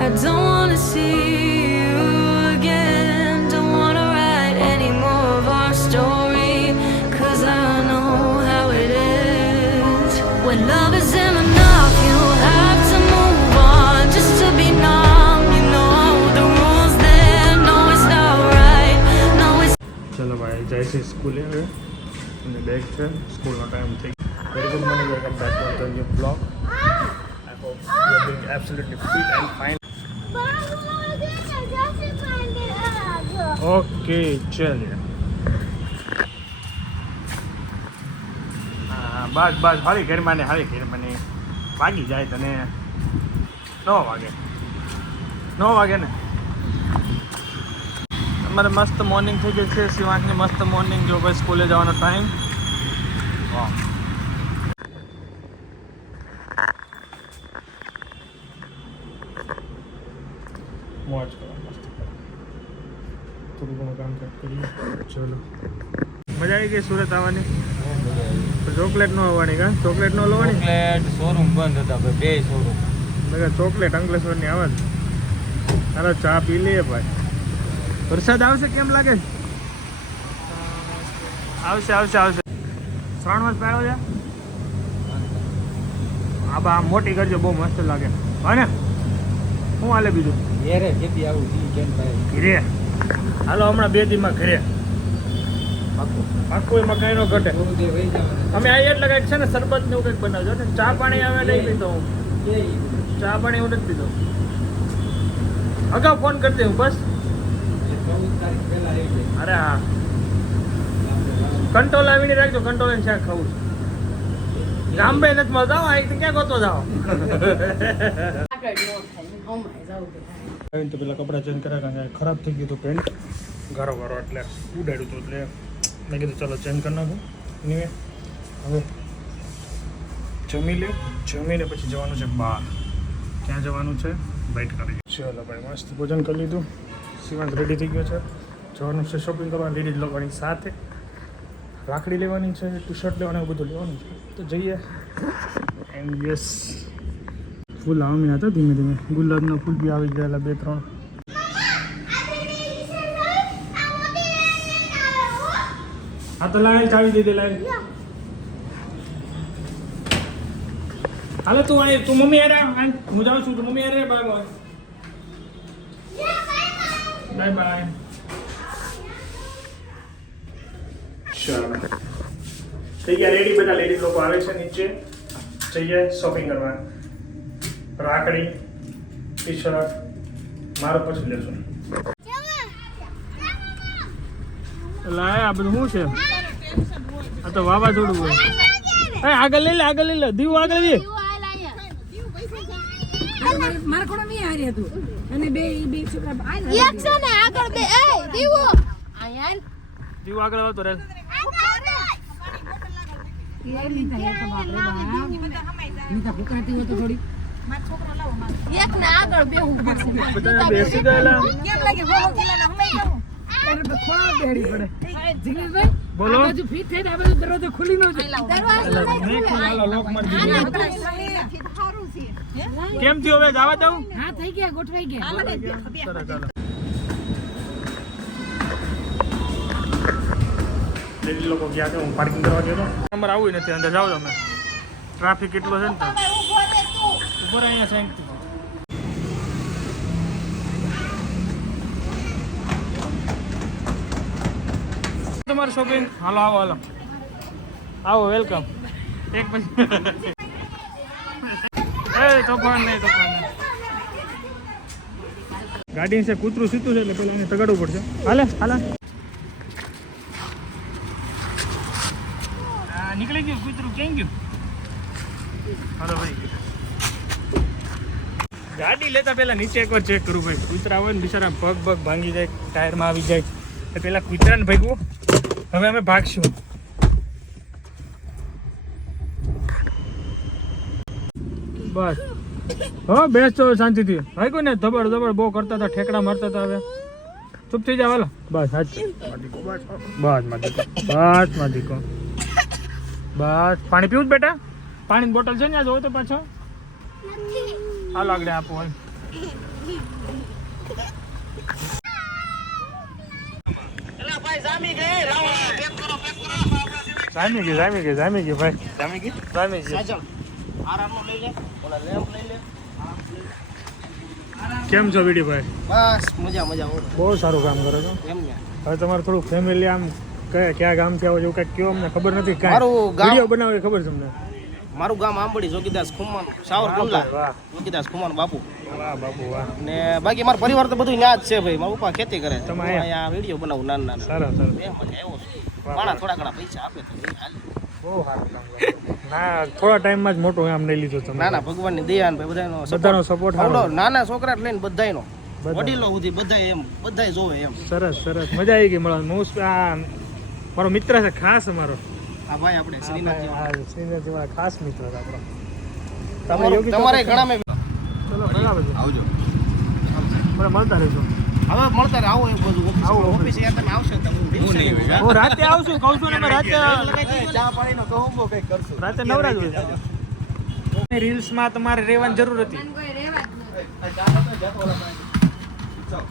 I don't wanna see you again. Don't wanna write any more of our story, 'cause I know how it is. When love isn't enough, you have to move on just to be numb. You know the rules there. No, it's not right. No, it's. ચલો ભાઈ જાય છે સ્કૂલે હવે અને bag છે સ્કૂલનો time થઈ ગયો. Very good morning, welcome back to the new blog. I hope you are doing absolutely fit and fine. Okay ચલીએ. હા બસ બસ હારી ઘરમાં ને વાગી જાય તને 9 વાગે ને. અમારે મસ્ત મોર્નિંગ થઈ ગઈ છે. શિવાંશની મસ્ત મોર્નિંગ જો ભાઈ સ્કૂલે જવાનો ટાઈમ. વાહ મોજ કરો મસ્ત. થોડું ઘણું કામ કરીએ. ચલો મજા આવી ગઈ સુરત આવવાની. ચોકલેટ નો આવવાની કા ચોકલેટ નો લેવાની. ચોકલેટ શોરૂમ બંધ હતા ભાઈ, બે શોરૂમ. મેં ચોકલેટ અંકલેશ્વરની આવે છે. હાલો ચા પી લઈએ ભાઈ. વરસાદ આવશે કેમ લાગે? આવશે 3 વર્ષ પહેલો છે. આ બા મોટી કરજો, બહુ મસ્ત લાગે. હા ને શું હાલે બીજું? ઘેરે ખેતી આવું કેમ ભાઈ? ઘરે હાલો હમણાં 2 દીમાં ઘરે પાક્કું. એમાં કઈ નો ઘટે. અમે આવીએ એટલે કંઈક છે ને શરબત ને એવું કંઈક બનાવજો ને. ચા પાણી આવે નહીં પીતો હું. ચા પાણી હું નથી પીતો. અગાઉ ફોન કરી દે હું બસ. અરે હા કંટ્રોલ આવીને રાખજો. કંટ્રોલ ને શાક ખાવું છે. ગામડે નથી મળતા અહીં ક્યાં ગોતો જાઓ. તો પેલા કપડાં ચેન્જ કર્યા કારણ ખરાબ થઈ ગયું હતું પેન્ટ ગારો એટલે ઉડાડ્યું હતું. એટલે મેં કીધું ચલો ચેન્જ કરી નાખું. હવે જમીને પછી જવાનું છે બહાર. ક્યાં જવાનું છે વેઇટ કરી. ચલો ભાઈ મસ્ત ભોજન કરી લીધું. શિવાંશ રેડી થઈ ગયો છે. જવાનું છે શોપિંગ કરવા. લેડીઝ લોકોની સાથે રાખડી લેવાની છે, ટી શર્ટ લેવાનું, બધું લેવાનું છે. તો જઈએ. એન્ડ યસ ફૂલ આવમી હતા ધીમે ધીમે. ગુલાબના ફૂલ બી આવી ગયેલા 2-3. હા તો લાઈન ચાવી દીધી લાઈન. હાલો તું આય, તું મમ્મી અરે હું જાઉં છું. તું મમ્મી અરે બાય બાય. ચાલો થઈ ગયા રેડી. બધા લેડીઝ લોકો આવે છે નીચે. જઈએ શોપિંગ કરવા. રાખડી, ટી શર્ટ મારું પછી લેશું. લાય આ બધું શું છે? આ તો વાવાઝોડું હોય. આગળ લઈ લે દીવું આગળ લઈ. મારા કોણ મી હારી હતું અને બે છોકરા એક છે ને આગળ બે એ દીવો આયા દીવું આગળ આવતો રહે. એક ને આગળ બેહું બધા બેસી ગયેલા. કેમ લાગે બહુ કિલાના હમાઈ જાવ એને તો ખોળા બેડી પડે. જીગીભાઈ બોલો. આ બાજુ ફિટ થઈ આ બાજુ દરવાજો ખુલી નો છે. લોક મારી દીધી. કેમ થયું હવે જવા દઉં? હા થઈ ગયા ગોઠવાઈ ગયા. ચાલો લેડી લોકો ગયા કે હું પાર્કિંગ કરવા ગયો હતો. નંબર આવું નથી અંદર. જાઓ તમે. ટ્રાફિક એટલો છે ને તો ઉપર અહીંયા સાઈડ તમારું શોપિંગ. હાલો આવો વેલકમ. એક પછી તોફાન નહીં. ગાડી છે કૂતરું સીધું છે એટલે પેલા એને તગાડવું પડશે. હાલે નીકળી ગયું કૂતરું. ક્યાં ગયું? હાલો ભાઈ ગાડી લેતા પહેલા નીચે એકવાર ચેક કરવું ભાઈ. કૂતરા હોય ને બિચારા પગ ભાંગી જાય, ટાયરમાં આવી જાય. એટલે પેલા કૂતરાને ભાગવું. હવે અમે ભાગશું. બસ હા બેસતો શાંતિથી. ભાગ્યું ને ધબડ બહુ કરતા હતા, ઠેકડા મારતા હતા. હવે ચૂપ થઈ જાવ. હાલો બસ સાચું. બસ માધીકો. બસ પાણી પીવું જ બેટા? પાણીની બોટલ છે ને આ જોવો તો પાછો. હાલો આગળ આપો. જામી ગઈ ભાઈ જામી ગઈ કેમ છો વિડી ભાઈ? બસ મજા બહુ સારું કામ કરો છો. એમ ને હવે તમારું થોડું ફેમિલી આમ ક્યાં ગામથી આવો એવું કંઈક કયો અમને ખબર નથી. મારું ગામ- વિડીયો બનાવો એ ખબર છે અમને. મારું ગામ આંબડી જોગીદાસ ખુમાન સાવર કુંડલા વાહ જોગીદાસ ખુમાન બાપુ વાહ બાપુ વાહ. ને બાકી મારો પરિવાર તો બધું ન્યા જ છે ભાઈ. મારા પપ્પા ખેતી કરે છે. તમે હું અહીંયા વિડીયો બનાવું નાના સરસ સરસ એમ જ આવ્યો છું. માણા થોડા ઘણા પૈસા આપે તો હાલે. બહુ સારું કામ કરો. ના થોડા ટાઈમમાં જ મોટું આમ લઈ લીધું તમે. નાના ભગવાનની દયા ને ભાઈ બધાનો બધાનો સપોર્ટ સારો. નાના છોકરા લઈને બધાયનો બધા. વડીલો સુધી બધાય એમ બધાય જોવે એમ. સરસ સરસ મજા આવી ગઈ મળવાનું. હું આ મારો મિત્ર છે ખાસ અમારો. આ ભાઈ આપણે શ્રીનાથ જેવા. હા, શ્રીનાથજી વાળા ખાસ મિત્ર છે આપણો. તમારે ઘણા મેં ચલો બરાબર છે. આવજો મને મળતા રહેજો. હવે મળતા રહે. આવો એક બધું આવો, ઓફિસે તમે આવશો તો હું હું નહીં હોય. હું રાતે આવશું કહું છું ને અમે રાતે ચા પાણીનો કહો કઈ કરશું. રાતે નવરા જ હોય. રીલ્સમાં તમારે રહેવાની જરૂર હતી.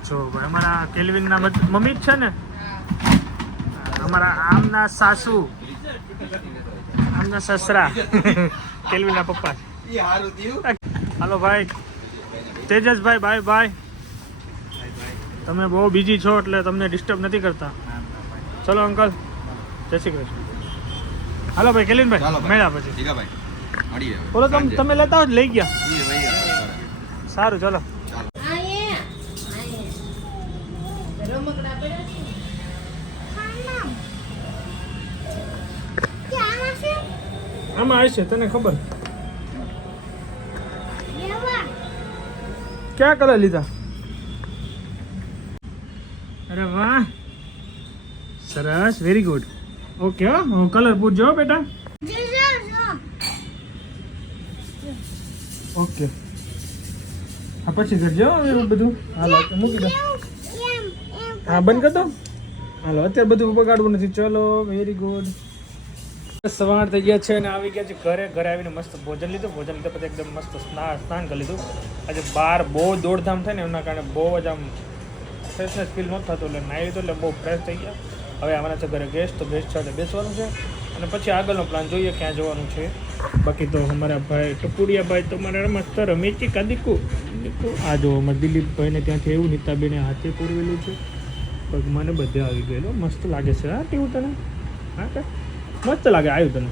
જો ભાઈ અમારા કેલ્વિનના મમ્મી જ છે ને, અમારા આમના સાસુ, આમના સસરા કેલ્વિનના પપ્પા. ઈ હારું થયું. હાલો ભાઈ તેજસભાઈ, બાય બાય. તમે બહુ બિઝી છો એટલે તમને ડિસ્ટર્બ નથી કરતા. ચલો અંકલ, જય શ્રી કૃષ્ણ. હાલો ભાઈ કેલ્વિનભાઈ, ચાલો ભાઈ. મળ્યા પછી. ઠીક ભાઈ મળીએ હવે. બોલો સાંજે. તમે લેતા હો જ લઈ ગયા. ઈ ભાઈ સારું ચલો. રમકડા પડ્યા છે. આમાં આવશે તને ખબર. ક્યાં કલર લીધા? અરે વાહ સરસ, વેરી ગુડ. ઓકે હો કલર પૂછજો હો બેટા. ઓકે હા પછી કરજો એવું બધું. હાલો મૂકી દો. હા બંધ કરી દો. હાલો અત્યારે બધું બગાડવું નથી. ચલો વેરી ગુડ. સવાર થઈ ગયા છે અને આવી ગયા છે ઘરે. ઘરે આવીને મસ્ત ભોજન લીધું. ભોજન લીધા પછી એકદમ મસ્ત સ્નાન કરી લીધું. આજે બહાર બહુ દોડધામ થાય ને એના કારણે બહુ જ આમ ફ્રેશનેસ ફીલ નહોતું થતું એટલે નાહી લીધું એટલે બહુ ફ્રેશ થઈ ગયા. હવે આવવાના છે ઘરે ગેસ્ટ, તો ગેસ્ટ સાથે બેસવાનું છે અને પછી આગળનો પ્લાન જોઈએ ક્યાં જવાનું છે. બાકી તો અમારા ભાઈ ટપુડિયા ભાઈ તો મારા મસ્ત રમે છે કાદીકુ. આ જો અમારા દિલીપભાઈને ત્યાંથી એવું નીતાબેને હાથે પૂરવેલું છે. પગમાં બધે આવી ગયેલો. મસ્ત લાગે છે. હા કેવું તને? હા કે મસ્ત લાગે. આવ્યું તને?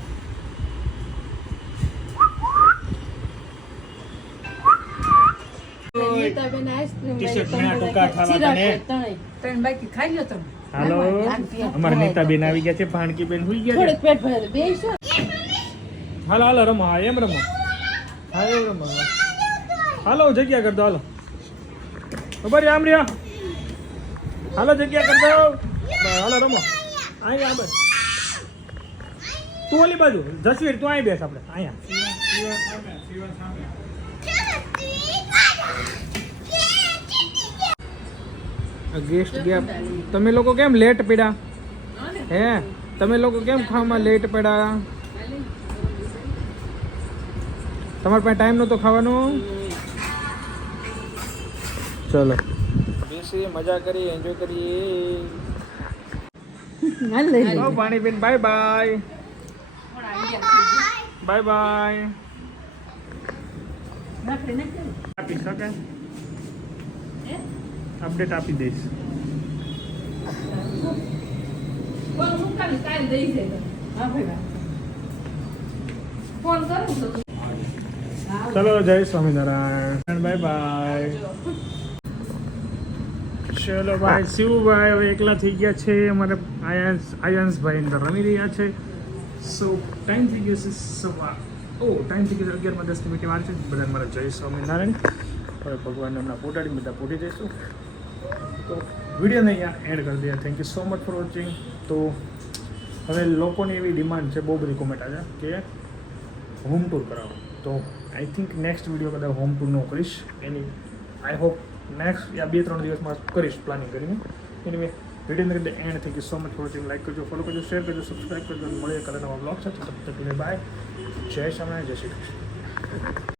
ટી-શર્ટ મેં ટૂંકા ખાવા તને. ત્રણ બાકી ખાઈ લો તમે. હાલો અમારા નીતાબેન આવી ગયા છે. ભાણકીબેન હુઈ ગયા છે. થોડુંક પેટ ભરે બેસો. હાલો હાલો રમો. હા એમ રમો. હા એમ રમો. હાલો જગ્યા કરી દો. હાલો ખબર આમ રહ્યા. હાલો જગ્યા કરી દો. હાલો રમો. અહીંયા આવે તું ઓલી બાજુ. જસવીર તું અહીં બેસ. આપણે અહીંયા ગેસ્ટ ગયા. તમે લોકો કેમ લેટ પડ્યા? હે તમે લોકો કેમ ખાવામાં લેટ પડ્યા? તમારે પાસે ટાઈમ નહોતો ખાવાનો? ચલો બેસી મજા કરી, એન્જોય કરીએ. પાણીબેન બાય બાય. Bye bye. આપી શકે અપડેટ આપી દઈશ. ચલો જય સ્વામિનારાયણ. Bye bye. ચલો ભાઈ શિવભાઈ હવે એકલા થઈ ગયા છે. અમારે આયાંશભાઈ અંદર રમી રહ્યા છે. સો ટાઈમ થઈ ગયો છે ટાઈમ થઈ ગયો 11:10 વાર છે. બધા મારા જય સ્વામિનારાયણ. હવે ભગવાનને હમણાં પોટાડી બધા પોટી જઈશું. તો વિડીયોને અહીંયા એડ કરી દઈએ. Thank you so much for watching. તો હવે લોકોની એવી ડિમાન્ડ છે, બહુ બધી કોમેન્ટ આવે કે હોમ ટૂર કરાવો. તો આઈ થિંક નેક્સ્ટ વિડીયો કદાચ હોમ ટૂરનો કરીશ. એની આઈ હોપ નેક્સ્ટ યા 2-3 દિવસમાં કરીશ પ્લાનિંગ કરીને. એની વિડીયોને રીતે and. Thank you so much for watching. Like કરજો, ફોલો કરજો, શેર કરજો, સબસ્ક્રાઈબ કરજો. મળીએ કાલે નવા બ્લોગ સાથે. તબ તક કે લીએ બાય. જય સ્વામિનારાયણ. જય શ્રી કૃષ્ણ.